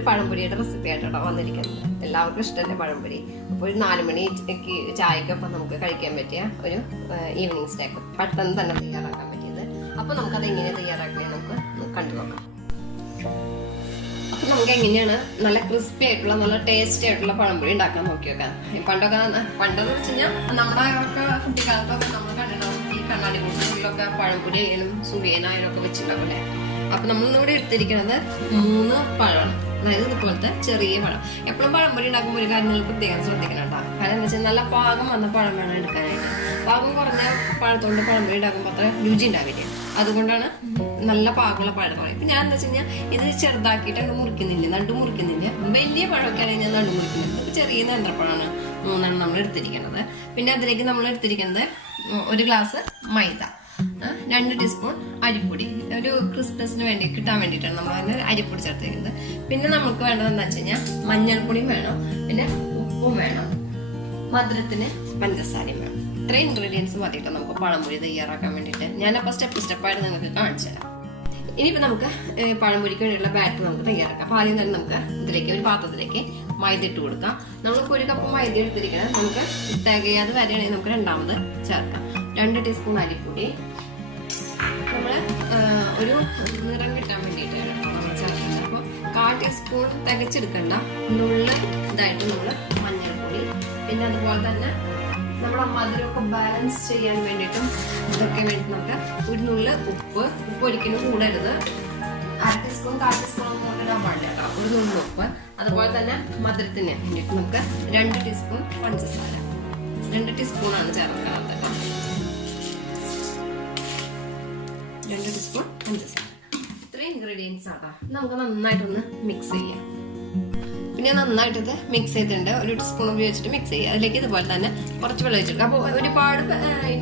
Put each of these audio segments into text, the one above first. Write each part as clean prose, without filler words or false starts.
നല്ലൊരു പഴംപൊരിയുടെ റെസിപ്പി ആയിട്ടാണ് വന്നിരിക്കുന്നത്. എല്ലാവർക്കും ഇഷ്ടമല്ലേ പഴംപൊരി? അപ്പോൾ ഒരു 4 മണിക്ക് ചായക്കൊപ്പം നമുക്ക് കഴിക്കാൻ പറ്റിയ ഒരു ഈവനിങ് സ്നാക്ക് പെട്ടെന്ന് തന്നെ തയ്യാറാക്കാൻ പറ്റിയത്. അപ്പോൾ നമുക്കത് എങ്ങനെ തയ്യാറാക്കുകയെന്ന് നമുക്ക് കണ്ടു നോക്കാം. അപ്പോൾ നമുക്ക് എങ്ങനെയാണ് നല്ല ക്രിസ്പി ആയിട്ടുള്ള നല്ല ടേസ്റ്റി ആയിട്ടുള്ള പഴംപൊരി ഉണ്ടാക്കാൻ നോക്കി വെക്കാം. പണ്ടെന്ന് വെച്ച് കഴിഞ്ഞാൽ നമ്മുടെ കുട്ടിക്കാലത്തൊക്കെ നമ്മൾ കണ്ടിട്ടുണ്ടാവും ഈ കണ്ണാടി കൂട്ടുകളിലൊക്കെ പഴംപൊരി ആയാലും സുഖിയനായാലും ഒക്കെ വെച്ചിട്ടുണ്ടാവില്ലേ. അപ്പൊ നമ്മളിവിടെ എടുത്തിരിക്കുന്നത് 3 പഴമാണ്. അതായത് ഇതുപോലത്തെ ചെറിയ പഴം. എപ്പോഴും പഴംപൊരി ഉണ്ടാക്കുമ്പോൾ ഒരു കാര്യം നിങ്ങൾ പ്രത്യേകം ശ്രദ്ധിക്കണം കേട്ടോ. കാരണം എന്താ വെച്ചാൽ നല്ല പാകം വന്ന പഴം വേണം എടുക്കാനായിട്ട്. പാകം കുറഞ്ഞ പഴത്തോണ്ട് പഴംപൊരി ഉണ്ടാക്കുമ്പോൾ അത്ര രുചി ഉണ്ടാവില്ല. അതുകൊണ്ടാണ് നല്ല പാകമുള്ള പഴം പറയും. ഇപ്പൊ ഞാൻ എന്താ വെച്ച് കഴിഞ്ഞാൽ ഇത് ചെറുതാക്കിയിട്ട് അങ്ങ് മുറിക്കുന്നില്ല, നട്ടു മുറിക്കുന്നില്ല. വലിയ പഴമൊക്കെ ആണെങ്കിൽ ഞാൻ നട്ടു മുറിക്കുന്നില്ല. ഇതൊക്കെ ചെറിയ നേന്ത്രപ്പഴമാണ് 3 നമ്മൾ എടുത്തിരിക്കുന്നത്. പിന്നെ അതിലേക്ക് നമ്മൾ എടുത്തിരിക്കുന്നത് 1 ഗ്ലാസ് മൈദ, 2 ടീസ്പൂൺ അരിപ്പൊടി. ഒരു ക്രിസ്മസിന് വേണ്ടി കിട്ടാൻ വേണ്ടിയിട്ടാണ് നമ്മൾ അതിന് അരിപ്പൊടി ചേർത്തിരിക്കുന്നത്. പിന്നെ നമുക്ക് വേണ്ടത് എന്താ വെച്ച് കഴിഞ്ഞാൽ മഞ്ഞൾപ്പൊടിയും വേണം, പിന്നെ ഉപ്പും വേണം, മധുരത്തിന് പഞ്ചസാരയും വേണം. ഇത്രയും ഇൻഗ്രീഡിയൻസ് മതിയിട്ട് നമുക്ക് പഴംപൊരി തയ്യാറാക്കാൻ വേണ്ടിയിട്ട് ഞാനപ്പോൾ സ്റ്റെപ്പായിട്ട് നിങ്ങൾക്ക് കാണിച്ചു തരാം. ഇനിയിപ്പോൾ നമുക്ക് പഴംപൊരിക്ക് വേണ്ടിയുള്ള ബാറ്റർ നമുക്ക് തയ്യാറാക്കാം. അപ്പോൾ ആദ്യം തന്നെ നമുക്ക് ഇതിലേക്ക് ഒരു പാത്രത്തിലേക്ക് മൈദ ഇട്ട് കൊടുക്കാം. നമ്മളിപ്പോൾ 1 കപ്പ് മൈദ എടുത്തിരിക്കണം. നമുക്ക് തികയാതെ വരെയാണെങ്കിൽ നമുക്ക് രണ്ടാമത് ചേർക്കാം. 2 ടീസ്പൂൺ അരിപ്പൊടി. നമ്മൾ ഒരു നിറം കിട്ടാൻ വേണ്ടിയിട്ടാണ് നമ്മൾ ചേർക്കുന്നത്. അപ്പോൾ 1/4 ടീസ്പൂൺ തികച്ചെടുക്കണ്ട, ഇതായിട്ട് നമ്മൾ മഞ്ഞൾപ്പൊടി. പിന്നെ അതുപോലെ തന്നെ നമ്മുടെ മധുരമൊക്കെ ബാലൻസ് ചെയ്യാൻ വേണ്ടിയിട്ടും ഇതൊക്കെ വേണ്ടി നമുക്ക് 1 ഉപ്പ് ഒരിക്കലും കൂടരുത്. 1/2 ടീസ്പൂൺ 1/4 ടീസ്പൂൺ ഒന്നും ഇടാൻ പാടില്ല കേട്ടോ. 1 ഉപ്പ്. അതുപോലെ തന്നെ മധുരത്തിന് വേണ്ടിയിട്ട് നമുക്ക് 2 ടീസ്പൂൺ പഞ്ചസാര. 2 ടീസ്പൂണാണ് ചേർക്കുന്നത് കേട്ടോ. 2 ടീസ്പൂൺ പഞ്ചസാര. ഇത്രയും ഇൻഗ്രീഡിയൻസ് ആട്ടോ. നമുക്ക് നന്നായിട്ടൊന്ന് മിക്സ് ചെയ്യാം. പിന്നെ നന്നായിട്ട് ഇത് മിക്സ് ചെയ്തിട്ടുണ്ട്. 1 ടീസ്പൂൺ ഉപയോഗിച്ചിട്ട് മിക്സ് ചെയ്യുക. അതിലേക്ക് ഇതുപോലെ തന്നെ കുറച്ച് വെള്ളം ഒഴിച്ചെടുക്കുക. അപ്പോൾ ഒരുപാട്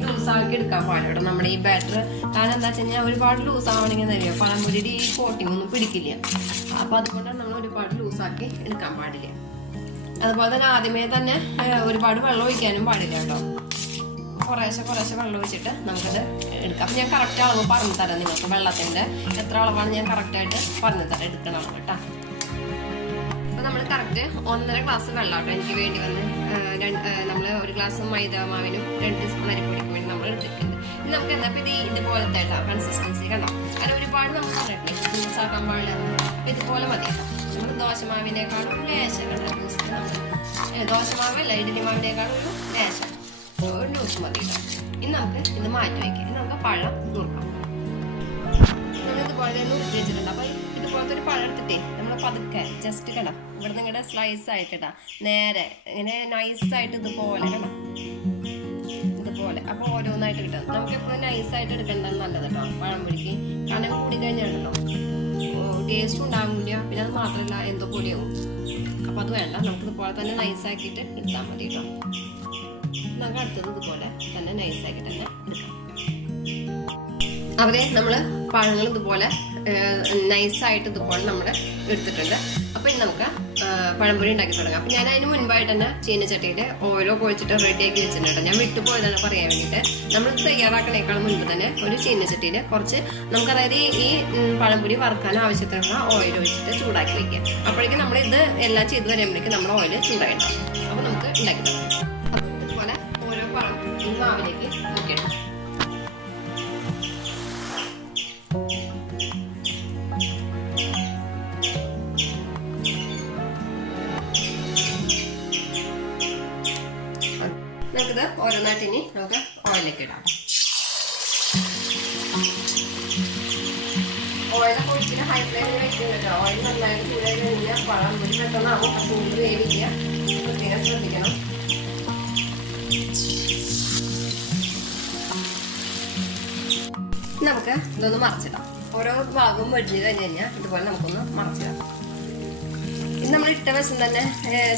ലൂസാക്കി എടുക്കാൻ പാടില്ല നമ്മുടെ ഈ ബാറ്റർ. കാരണം എന്താ വെച്ച് കഴിഞ്ഞാൽ ഒരുപാട് ലൂസ് ആവണമെങ്കിൽ അറിയാം പഴംപൊരിയുടെ ഈ കോട്ടിംഗ് ഒന്നും പിടിക്കില്ല. അപ്പോൾ അതുകൊണ്ടാണ് നമ്മൾ ഒരുപാട് ലൂസാക്കി എടുക്കാൻ പാടില്ല. അതുപോലെ തന്നെ ആദ്യമേ തന്നെ ഒരുപാട് വെള്ളം ഒഴിക്കാനും പാടില്ല കേട്ടോ. കുറേശ്ശെ വെള്ളം ഒഴിച്ചിട്ട് നമുക്കത് എടുക്കാം. അപ്പം ഞാൻ കറക്റ്റ് അളവ് പറഞ്ഞു തരാം നിങ്ങൾക്ക്. വെള്ളത്തിൻ്റെ എത്ര അളവാണ് ഞാൻ കറക്റ്റായിട്ട് പറഞ്ഞു തരാം എടുക്കണം കേട്ടോ. അപ്പോൾ നമ്മൾ കറക്റ്റ് 1.5 ഗ്ലാസ് വെള്ളം കേട്ടോ എനിക്ക് വേണ്ടി വന്ന്. നമ്മൾ 1 ഗ്ലാസ് മൈദ മാവിനും 2 ടീസ്പൂൺ അരിപ്പൊടിക്കും വേണ്ടി നമ്മൾ എടുത്തിട്ടുണ്ട്. ഇനി നമുക്ക് എന്താ ഇപ്പോൾ ഇതുപോലത്തെ കേട്ടോ കൺസിസ്റ്റൻസി കണ്ടോ. കാരണം ഒരുപാട് നമ്മൾ പറഞ്ഞിട്ടില്ലേ ലൂസാക്കാൻ പാടില്ല. അപ്പോൾ ഇതുപോലെ മതി കേട്ടോ. നമ്മൾ ദോശമാവിനേക്കാളും ലേശം കണ്ടോ ലൂസ്. നമ്മൾ ദോശമാവല്ല ഇഡ്ഡലി മാവിനേക്കാളും ഒരു ലേശം ഒരു ലൂസ് മതി കേട്ടോ. ഇനി നമുക്ക് ഇത് മാറ്റി വയ്ക്കാം. ഇനി നമുക്ക് പഴം നുറുക്കാം. നമ്മൾ ഇതുപോലെ നുറുക്കി വെച്ചിട്ടുണ്ട്. അപ്പോൾ ഇതുപോലത്തെ ഒരു പഴം എടുത്തിട്ടേ നമ്മൾ പതുക്കെ ജസ്റ്റ് കേട്ടോ ഇവിടെ നിങ്ങളുടെ സ്ലൈസ് ആയിട്ട് കേട്ടോ നേരെ ഇങ്ങനെ നൈസായിട്ട് ഇതുപോലെ കേട്ടോ ഇതുപോലെ. അപ്പോൾ ഓരോന്നായിട്ട് കിട്ടും. നമുക്ക് എപ്പോഴും നൈസായിട്ട് എടുക്കേണ്ടത് നല്ലത് കേട്ടോ പഴംപൊരിക്ക്. കാരണം കൂടി കഴിഞ്ഞാണല്ലോ ടേസ്റ്റും ഉണ്ടാവില്ല. പിന്നെ അത് മാത്രമല്ല എന്തോ പൊടിയാവും. അപ്പോൾ അത് വേണ്ട. നമുക്ക് ഇതുപോലെ തന്നെ നൈസാക്കിയിട്ട് എടുത്താൽ മതി കേട്ടോ. നമുക്ക് അടുത്തത് ഇതുപോലെ തന്നെ നൈസാക്കി തന്നെ എടുക്കാം. അവരെ നമ്മൾ പഴങ്ങൾ ഇതുപോലെ നൈസായിട്ട് ഇതുപോലെ നമ്മൾ എടുത്തിട്ടുണ്ട്. അപ്പോൾ ഇനി നമുക്ക് പഴംപൊരി ഉണ്ടാക്കി തുടങ്ങാം. അപ്പോൾ ഞാൻ അതിന് മുൻപായിട്ട് തന്നെ ചീനച്ചട്ടിയിൽ ഓയിലോ കുഴിച്ചിട്ട് റെഡിയാക്കി വെച്ചിട്ടുണ്ട്. ഞാൻ വിട്ടുപോയതാണ് പറയാൻ വേണ്ടിയിട്ട്. നമ്മൾ തയ്യാറാക്കണേക്കാൾ മുൻപ് തന്നെ ഒരു ചീനച്ചട്ടിയിൽ കുറച്ച് നമുക്ക് അതായത് ഈ പഴംപൊരി വറുക്കാൻ ആവശ്യത്തിനുള്ള ഓയിൽ ഒഴിച്ചിട്ട് ചൂടാക്കി വയ്ക്കുക. അപ്പോഴേക്കും നമ്മൾ ഇത് എല്ലാം ചെയ്ത് വരുമ്പോഴേക്കും നമ്മൾ ഓയിൽ ചൂടായിട്ടുണ്ടാവും. അപ്പോൾ നമുക്ക് ഉണ്ടാക്കി തുടങ്ങാം. അപ്പോൾ ഇതുപോലെ ഓരോ പഴം ഈ മാവിലേക്ക് നോക്കിയിട്ടുണ്ട്. നമുക്കിത് ഓരോന്നായിട്ടിനി നമുക്ക് ഓയിലേക്ക് ഇടാം. ഓയിലൊക്കെ ഒഴിച്ചിട്ട് ഹൈ ഫ്ലെയിമിൽ വെക്കുന്നത് കേട്ടോ. ഓയിൽ നന്നായിട്ട് ചൂടായി കഴിഞ്ഞാൽ പഴം പെട്ടെന്നാവും. അപ്പം കൂടുതൽ വേവിക്കുക, പ്രത്യേകം ശ്രദ്ധിക്കണം. നമുക്ക് ഇതൊന്ന് മറച്ചിടാം. ഓരോ ഭാഗവും വെടിഞ്ഞ് കഴിഞ്ഞ് കഴിഞ്ഞാൽ ഇതുപോലെ നമുക്കൊന്ന് മറച്ചിടാം. ഇത് നമ്മൾ ഇട്ട വശം തന്നെ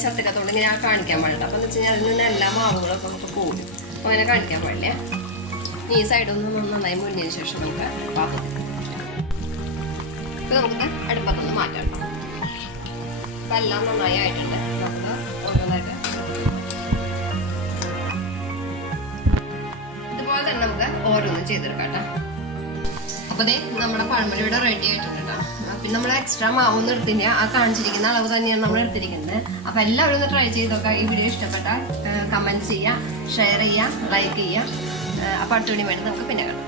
ചട്ടിക്കത്തോണ്ട് ഇങ്ങനെ കാണിക്കാൻ പാടില്ല. അപ്പം എന്താ വെച്ച് കഴിഞ്ഞാൽ അതിൽ നിന്ന് എല്ലാ മാവുകളൊക്കെ നമുക്ക് പോകും. അപ്പോൾ അങ്ങനെ കാണിക്കാൻ പാടില്ല. ഈ സൈഡൊന്ന് നന്നായി മുരിഞ്ഞതിന് ശേഷം നമുക്ക് പാത്രത്തിൽ ഇപ്പോൾ നമുക്ക് അടുപ്പത്തൊന്ന് മാറ്റാം. അപ്പം എല്ലാം നന്നായി ആയിട്ടുണ്ട്. നമുക്ക് ഓരോന്നായിട്ട് ഇതുപോലെ തന്നെ നമുക്ക് ഓരോന്നും ചെയ്തെടുക്കാം കേട്ടോ. അപ്പോൾ നമ്മുടെ പഴംപൊരി ഇവിടെ റെഡി ആയിട്ടുണ്ട് കേട്ടോ. നമ്മൾ എക്സ്ട്രാ മാവൊന്നും എടുത്തില്ല, ആ കാണിച്ചിരിക്കുന്ന അളവ് തന്നെയാണ് നമ്മൾ എടുത്തിരിക്കുന്നത്. അപ്പൊ എല്ലാവരും ഒന്ന് ട്രൈ ചെയ്തൊക്കെ. ഈ വീഡിയോ ഇഷ്ടപ്പെട്ടാൽ കമന്റ് ചെയ്യുക, ഷെയർ ചെയ്യുക, ലൈക്ക് ചെയ്യുക. അപ്പൊ അടുത്ത വീഡിയോ വേണ്ടി നമുക്ക് പിന്നെ കാണാം.